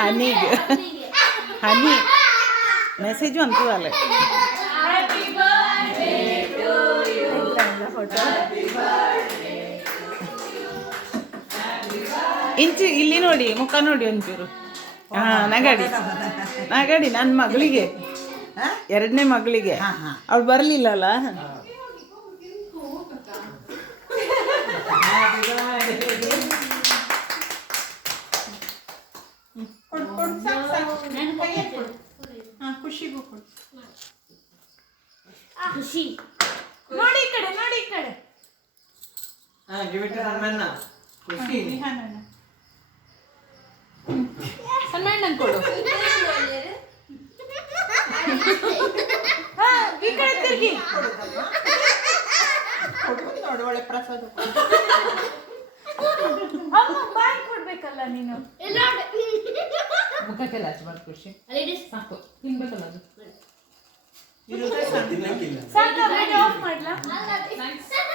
ಹನಿಗೆ ಹನಿ message ಅಂತೂ ಅಲ್ಲ photo ಇಂಚು ಇಲ್ಲಿ ನೋಡಿ ಮುಖ ನೋಡಿ ಒಂಚೂರು ನಗಾಡಿ ನನ್ನ ಮಗಳಿಗೆ ಎರಡನೇ ಮಗಳಿಗೆ ಅವಳು ಬರಲಿಲ್ಲಲ್ಲ ಖುಷಿ ನೋಡಿ ಈ ಕಡೆ ಸನ್ಮಾನ ಕೊಡು ಈ ಕಡೆ ತಿರ್ಗಿ ನೋಡಿ ಒಳ್ಳೆ ಪ್ರಸಾದ ಅಮ್ಮ ಬಾಯ್ ಕೊಡ್ಬೇಕಲ್ಲ ನೀನು ಮುಖಕ್ಕೆಲ್ಲ ಹಚ್ಬಾರ್ದು ಖುಷಿ ಸಾಕು ತಿನ್ಬೇಕಲ್ಲ ಅದು ಸಾಕ ವಿಡಿಯೋ ಆಫ್ ಮಾಡ್ಲಾ